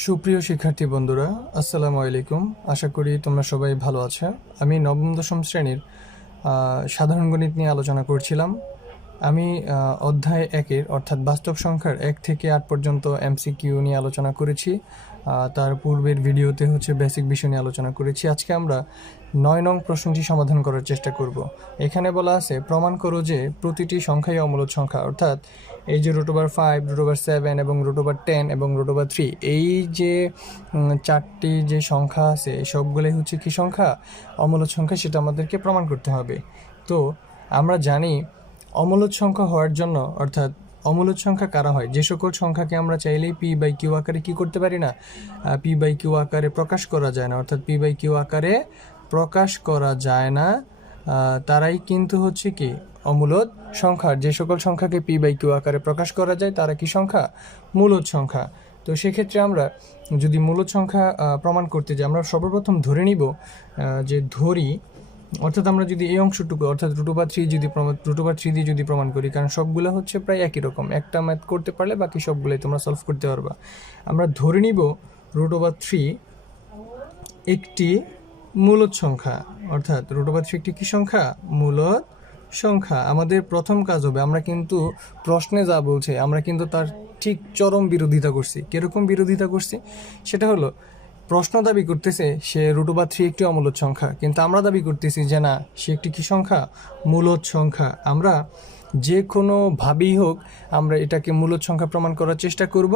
সুপ্রিয় শিক্ষার্থী বন্ধুরা, আসসালামু আলাইকুম। আশা করি তোমরা সবাই ভালো আছো। আমি নবম-দশম শ্রেণীর সাধারণ গণিত নিয়ে আলোচনা করছিলাম। আমি অধ্যায় 1-এর অর্থাৎ বাস্তব সংখ্যার 1 থেকে 8 পর্যন্ত এমসিকিউ নিয়ে আলোচনা করেছি। তার পূর্বের ভিডিওতে বেসিক বিষয় নিয়ে আলোচনা করেছি। আজকে আমরা 9 নং প্রশ্নটি সমাধান করার চেষ্টা করব। এখানে বলা আছে, প্রমাণ করো যে প্রতিটি সংখ্যাই অমূলদ সংখ্যা। অর্থাৎ এই যে √5, √7 এবং √10 এবং √3, এই যে চারটি যে সংখ্যা আছে এই সবগুলোই কি সংখ্যা? অমূলদ সংখ্যা। সেটা আমাদেরকে প্রমাণ করতে হবে। তো আমরা জানি অমূলদ সংখ্যা হওয়ার জন্য, অর্থাৎ অমূলদ সংখ্যা কারা হয়? যে সকল সংখ্যাকে আমরা চাইলেই p/q আকারে কি করতে পারি না, p/q আকারে প্রকাশ করা যায় না, অর্থাৎ p/q আকারে প্রকাশ করা যায় না, তারাই কিন্তু কি অমূলদ সংখ্যা। যে সকল সংখ্যাকে p/q আকারে প্রকাশ করা যায় তারা কি সংখ্যা? মূলদ সংখ্যা। তো সেক্ষেত্রে আমরা যদি মূলদ সংখ্যা প্রমাণ করতে যাই, আমরা সর্বপ্রথম ধরে নিব যে অর্থাৎ আমরা যদি এই অংশটুকু অর্থাৎ √3 দিয়ে যদি প্রমাণ করি, কারণ সবগুলো প্রায় একই রকম, একটা ম্যাথ করতে পারলে বাকি সবগুলোই তোমরা সলভ করতে পারবা। আমরা ধরে নিব √3 একটি মূলদ সংখ্যা, অর্থাৎ √3 একটি কি সংখ্যা? মূলদ সংখ্যা। আমাদের প্রথম কাজ হবে, আমরা কিন্তু প্রশ্নে যা বলছে আমরা কিন্তু তার ঠিক চরম বিরোধিতা করছি। কিরকম বিরোধিতা করছি? সেটা হলো, প্রশ্ন দাবি করতেছে সে √3 একটি অমূলদ সংখ্যা, কিন্তু আমরা দাবি করতেছি যে না, সে একটি কি সংখ্যা? মূলদ সংখ্যা। আমরা যে কোনোভাবেই হোক আমরা এটাকে মূলদ সংখ্যা প্রমাণ করার চেষ্টা করব,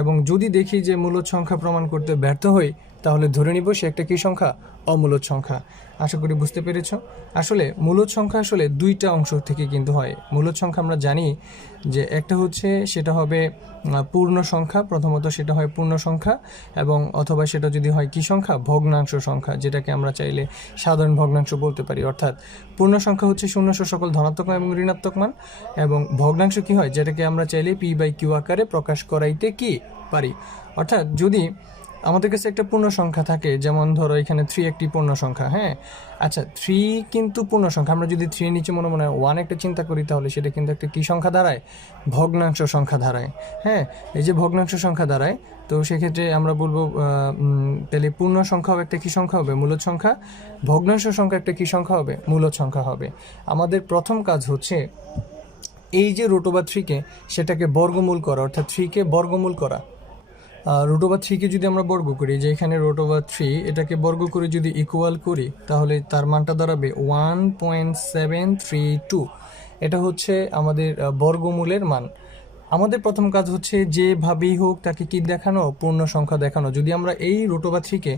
এবং যদি দেখি যে মূলদ সংখ্যা প্রমাণ করতে ব্যর্থ হই, তাহলে ধরে নিব সে একটা কি সংখ্যা? অমূলদ সংখ্যা। আশা করি বুঝতে পেরেছ। আসলে মূলদ সংখ্যা দুইটা অংশ থেকে কিন্তু হয়। মূলদ সংখ্যা আমরা জানি যে একটা সেটা হবে পূর্ণ সংখ্যা, প্রথমত সেটা হয় পূর্ণ সংখ্যা, এবং অথবা সেটা যদি হয় কি সংখ্যা? ভগ্নাংশ সংখ্যা, যেটাকে আমরা চাইলে সাধারণ ভগ্নাংশ বলতে পারি। অর্থাৎ পূর্ণ সংখ্যা শূন্য সকল ধনাত্মক মান এবং ঋণাত্মক মান, এবং ভগ্নাংশ কি হয়? যেটাকে আমরা চাইলে p/q আকারে প্রকাশ করাইতে কি পারি। অর্থাৎ যদি আমাদের কাছে একটা পূর্ণ সংখ্যা থাকে, যেমন ধরো এখানে 3 একটি পূর্ণ সংখ্যা, হ্যাঁ, আচ্ছা 3 কিন্তু পূর্ণ সংখ্যা। আমরা যদি 3 নিচে মনে 1 একটা চিন্তা করি, তাহলে সেটা কিন্তু একটা কি সংখ্যা দাঁড়ায়? ভগ্নাংশ সংখ্যা দাঁড়ায়। হ্যাঁ, এই যে ভগ্নাংশ সংখ্যা দাঁড়ায়, তো সেক্ষেত্রে আমরা বলবো তাহলে পূর্ণ সংখ্যাও একটা কি সংখ্যা হবে? মূলদ সংখ্যা। ভগ্নাংশ সংখ্যা একটা কি সংখ্যা হবে? মূলদ সংখ্যা হবে। আমাদের প্রথম কাজ এই যে √3কে সেটাকে বর্গমূল করা, অর্থাৎ 3কে বর্গমূল করা। √3কে যদি আমরা বর্গ করি, যে এখানে √3 এটাকে বর্গ করে যদি ইকুয়াল করি, তাহলে তার মানটা দাঁড়াবে 1.732। এটা আমাদের বর্গমূলের মান। আমাদের প্রথম কাজ যেভাবেই হোক তাকে কি দেখানো? পূর্ণ সংখ্যা দেখানো। যদি আমরা এই √3কে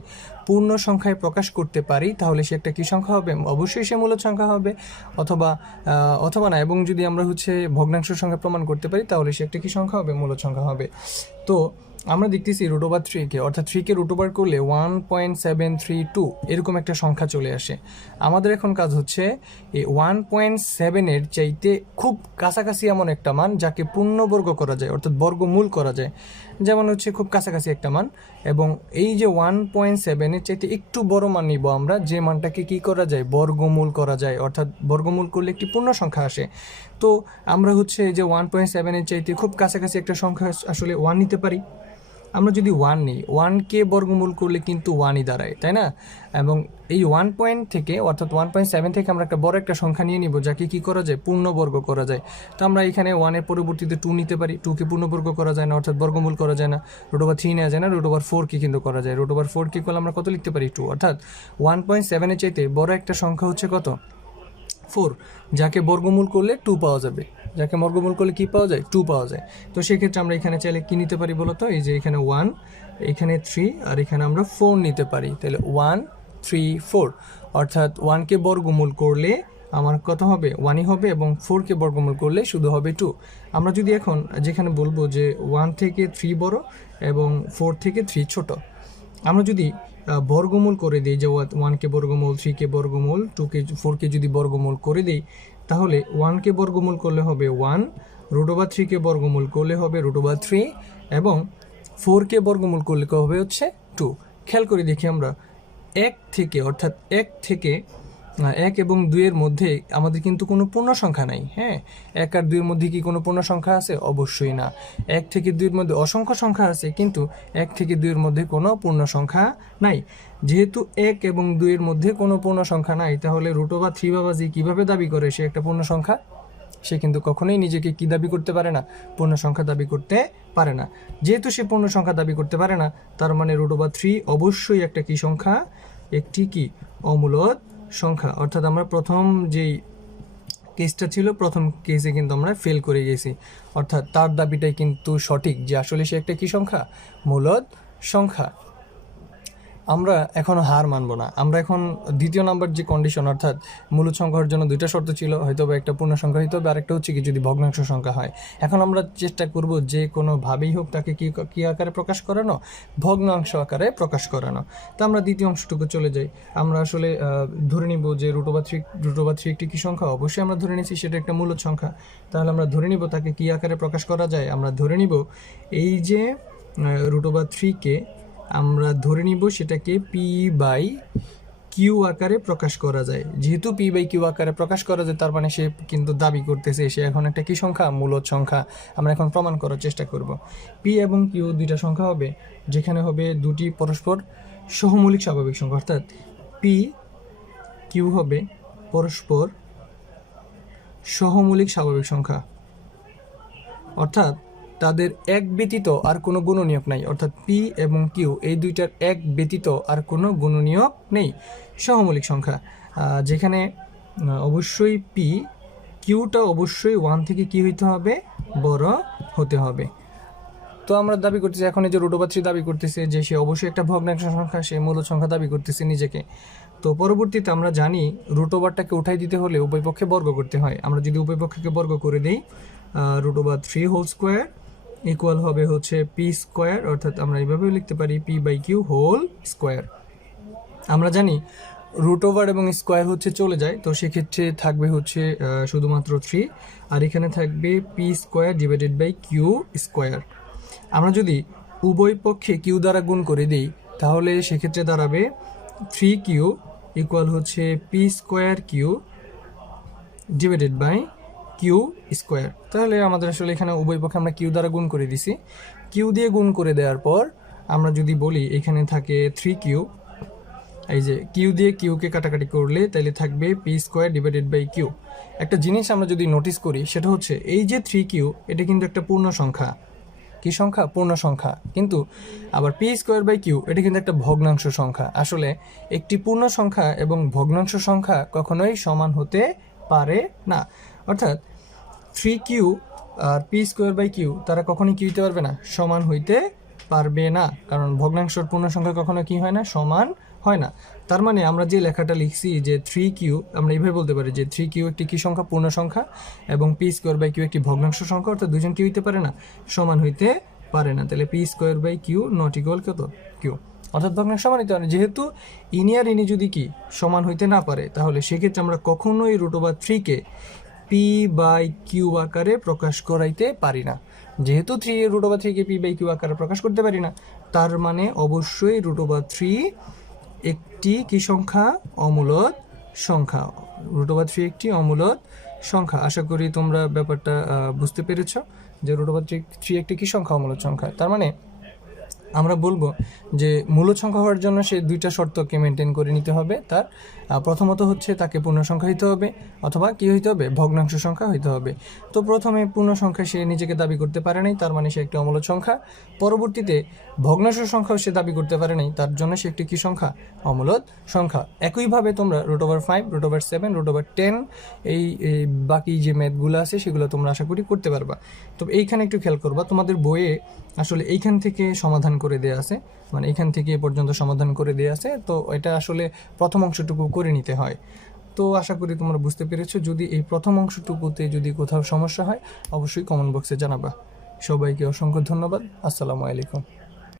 পূর্ণ সংখ্যায় প্রকাশ করতে পারি, তাহলে সে একটা কি সংখ্যা হবে? অবশ্যই সে মূলদ সংখ্যা হবে, অথবা না। এবং যদি আমরা ভগ্নাংশ সংখ্যা প্রমাণ করতে পারি, তাহলে সে একটা কি সংখ্যা হবে? মূলদ সংখ্যা হবে। তো আমরা দেখতেছি √3কে, অর্থাৎ 3কে √3 করলে 1.732 এরকম একটা সংখ্যা চলে আসে। আমাদের এখন কাজ এই 1.7 চাইতে খুব কাছাকাছি এমন একটা মান যাকে পূর্ণবর্গ করা যায়, অর্থাৎ বর্গমূল করা যায়। যেমন খুব কাছাকাছি একটা মান, এবং এই যে 1.7 চাইতে একটু বড় মান নিব আমরা, যে মানটাকে কি করা যায়? বর্গমূল করা যায়, অর্থাৎ বর্গমূল করলে একটি পূর্ণ সংখ্যা আসে। তো আমরা এই যে 1.7 চাইতে খুব কাছাকাছি একটা সংখ্যা 1 নিতে পারি। আমরা যদি 1 নিই, 1কে বর্গমূল করলে কিন্তু 1ই দাঁড়ায়, তাই না? এবং এই 1 থেকে, অর্থাৎ 1.7 থেকে আমরা একটা বড় একটা সংখ্যা নিয়ে নিব, যাকে কি করা যায়? পূর্ণবর্গ করা যায়। তো আমরা এখানে 1-এর পরবর্তীতে 2 নিতে পারি। 2কে পূর্ণবর্গ করা যায় না, অর্থাৎ বর্গমূল করা যায় না। √3 নেওয়া যায় না, √4কে কিন্তু করা যায়। √4কে করলে আমরা কত লিখতে পারি? 2। অর্থাৎ 1.7 চাইতে বড় একটা সংখ্যা কত? 4, যাকে বর্গমূল করলে 2 পাওয়া যাবে। যাকে বর্গমূল করলে কি পাওয়া যায়? 2 পাওয়া যায়। তো সেক্ষেত্রে আমরা এখানে চাইলে কি নিতে পারি বলতো? এই যে এখানে 1, এখানে 3, আর এখানে আমরা 4 নিতে পারি। তাহলে 1, 3, 4, অর্থাৎ 1কে বর্গমূল করলে আমার কত হবে? 1ই হবে, এবং 4কে বর্গমূল করলে শুধু হবে 2। আমরা যদি এখন যেখানে বলবো যে 1 থেকে 3 বড় এবং 4 থেকে 3 ছোট, আমরা যদি বর্গমূল করে দিই, যে 1কে বর্গমূল, 3কে বর্গমূল, 2কে 4কে যদি বর্গমূল করে দিই, তাহলে 1কে বর্গমূল করলে হবে 1, √3কে বর্গমূল করলে হবে √3, এবং 4কে বর্গমূল করলে হবে 2। খেয়াল করে দেখি আমরা 1 থেকে, অর্থাৎ 1 থেকে 1 এবং 2 এর মধ্যে আমাদের কিন্তু কোনো পূর্ণ সংখ্যা নাই। হ্যাঁ, 1 আর 2 এর মধ্যে কি কোনো পূর্ণ সংখ্যা আছে? অবশ্যই না। 1 থেকে 2 এর মধ্যে অসংখ্য সংখ্যা আছে, কিন্তু 1 থেকে 2 এর মধ্যে কোনো পূর্ণ সংখ্যা নাই। যেহেতু 1 এবং 2 এর মধ্যে কোনো পূর্ণ সংখ্যা নাই, তাহলে √3 বাবাজি কীভাবে দাবি করে সে একটা পূর্ণ সংখ্যা? সে কিন্তু কখনোই নিজেকে কি দাবি করতে পারে না? পূর্ণ সংখ্যা দাবি করতে পারে না। যেহেতু সে পূর্ণ সংখ্যা দাবি করতে পারে না, তার মানে √3 অবশ্যই একটা কি সংখ্যা? একটি কি অমূলদ সংখ্যা। অর্থাৎ আমরা প্রথম যেই কেসটা ছিল, প্রথম কেসে কিন্তু আমরা ফেল করে গেছি। অর্থাৎ তার দাবিটাই কিন্তু সঠিক যে আসলে সে একটা কি সংখ্যা? মূলদ সংখ্যা। আমরা এখনও হার মানব না। আমরা এখন দ্বিতীয় নাম্বার যে কন্ডিশন, অর্থাৎ মূলদ সংখ্যা হওয়ার জন্য দুইটা শর্ত ছিল, হয়তো বা একটা পূর্ণ সংখ্যা হইতে হবে, আরেকটা হচ্ছে কি যদি ভগ্নাংশ সংখ্যা হয়। এখন আমরা চেষ্টা করব যে কোনোভাবেই হোক তাকে কী আকারে প্রকাশ করানো? ভগ্নাংশ আকারে প্রকাশ করানো। তো আমরা দ্বিতীয় অংশটুকু চলে যাই। আমরা আসলে ধরে নিব যে √3 একটি কী সংখ্যা? অবশ্যই আমরা ধরে নিচ্ছি সেটা একটা মূলদ সংখ্যা। তাহলে আমরা ধরে নিব তাকে কী আকারে প্রকাশ করা যায়? আমরা ধরে নিব এই যে √3-কে আমরা ধরে নিব সেটাকে p/q আকারে প্রকাশ করা যায়। যেহেতু p/q আকারে প্রকাশ করা যায়, তার মানে সে কিন্তু দাবি করতেছে সে এখন একটা কি সংখ্যা? মূলদ সংখ্যা। আমরা এখন প্রমাণ করার চেষ্টা করব। p এবং q দুইটা সংখ্যা হবে, যেখানে হবে দুটি পরস্পর সহমৌলিক স্বাভাবিক সংখ্যা। অর্থাৎ p q হবে পরস্পর সহমৌলিক স্বাভাবিক সংখ্যা। অর্থাৎ তাদের এক ব্যতীত আর কোনো গুণনীয়ক নাই। অর্থাৎ পি এবং কিউ এই দুইটার এক ব্যতীত আর কোনো গুণনীয়ক নেই, সহমৌলিক সংখ্যা। যেখানে অবশ্যই পি কিউটা অবশ্যই 1 থেকে কি হইতে হবে? বড় হতে হবে। তো আমরা দাবি করতেছি এখন এই যে √3 দাবি করতেছে যে সে অবশ্যই একটা ভগ্নাংশ সংখ্যা, সে মূলদ সংখ্যা দাবি করতেছে নিজেকে। তো পরবর্তীতে আমরা জানি √টাকে উঠাই দিতে হলে উভয় পক্ষে বর্গ করতে হয়। আমরা যদি উভয় পক্ষকে বর্গ করে দিই, √3 হোল স্কোয়ার ইকুয়াল হবে হচ্ছে পি স্কোয়ার, অর্থাৎ আমরা এইভাবেও লিখতে পারি p/q হোল স্কোয়ার। আমরা জানি √ এবং স্কোয়ার হচ্ছে চলে যায়, তো সেক্ষেত্রে থাকবে হচ্ছে শুধুমাত্র 3, আর এখানে থাকবে p square divided by q square. আমরা যদি উভয় পক্ষে কিউ দ্বারা গুণ করে দিই, তাহলে সেক্ষেত্রে দাঁড়াবে 3q ইকুয়াল হচ্ছে p square q divided by q square. তাহলে আমাদের আসলে এখানে উভয় পক্ষে আমরা কিউ দ্বারা গুণ করে দিছি। কিউ দিয়ে গুণ করে দেওয়ার পর আমরা যদি বলি এখানে থাকে 3q, এই যে কিউ দিয়ে কিউকে কাটাকাটি করলে তাহলে থাকবে p square divided by q. একটা জিনিস আমরা যদি নোটিস করি সেটা হচ্ছে এই যে 3q এটা কিন্তু একটা পূর্ণ সংখ্যা। কি সংখ্যা? পূর্ণ সংখ্যা। কিন্তু আবার পি স্কোয়ার বাই কিউ এটা কিন্তু একটা ভগ্নাংশ সংখ্যা। আসলে একটি পূর্ণ সংখ্যা এবং ভগ্নাংশ সংখ্যা কখনোই সমান হতে পারে না। অর্থাৎ 3q আর পি স্কোয়ার বাই কিউ তারা কখনোই কি হইতে পারবে না? সমান হইতে পারবে না, কারণ ভগ্নাংশর পূর্ণ সংখ্যা কখনো কি হয় না? সমান হয় না। তার মানে আমরা যে লেখাটা লিখছি যে 3q, আমরা এইভাবে বলতে পারি যে 3q একটি কি সংখ্যা? পূর্ণ সংখ্যা, এবং পি স্কোয়ার বাই কিউ একটি ভগ্নাংশ সংখ্যা। অর্থাৎ দুজন কি হইতে পারে না? সমান হইতে পারে না। তাহলে p square by q not equal কত? কিউ। অর্থাৎ ভগ্নাংশ সমান হইতে পারে। যেহেতু ইনি আর ইনি যদি কি সমান হইতে না পারে, তাহলে সেক্ষেত্রে আমরা কখনোই √3-কে p/q আকারে প্রকাশ করাইতে পারি না। যেহেতু √3-কে p/q আকারে প্রকাশ করতে পারি না, তার মানে অবশ্যই √3 একটি কি সংখ্যা? অমূলদ সংখ্যা। √3 একটি অমূলদ সংখ্যা। আশা করি তোমরা ব্যাপারটা বুঝতে পেরেছ যে √3 একটি কি সংখ্যা? অমূলদ সংখ্যা। তার মানে আমরা বলবো যে মূলদ সংখ্যা হওয়ার জন্য সে দুইটা শর্তকে মেনটেন করে নিতে হবে। তার প্রথমত হচ্ছে তাকে পূর্ণ সংখ্যা হইতে হবে, অথবা কি হইতে হবে? ভগ্নাংশ সংখ্যা হইতে হবে। তো প্রথমে পূর্ণ সংখ্যা সে নিজেকে দাবি করতে পারে নাই, তার মানে সে একটি অমূলদ সংখ্যা। পরবর্তীতে ভগ্নাংশ সংখ্যাও সে দাবি করতে পারে নাই, তার জন্য সে একটি কি সংখ্যা? অমূলদ সংখ্যা। একইভাবে তোমরা √5, √7, √10 এই বাকি যে ম্যাথগুলো আছে সেগুলো তোমরা আশা করি করতে পারবা। তো এইখানে একটু খেয়াল করবা, তোমাদের বইয়ে আসলে এইখান থেকে সমাধান করে দেয়া আছে, মানে এখান থেকে এ পর্যন্ত সমাধান করে দেয়া আছে। তো এটা আসলে প্রথম অংশটুকু করে নিতে হয়। তো আশা করি তোমরা বুঝতে পেরেছো। যদি এই প্রথম অংশটুকুতে যদি কোথাও সমস্যা হয় অবশ্যই কমেন্ট বক্সে জানাবা। সবাইকে অসংখ্য ধন্যবাদ। আসসালামু আলাইকুম।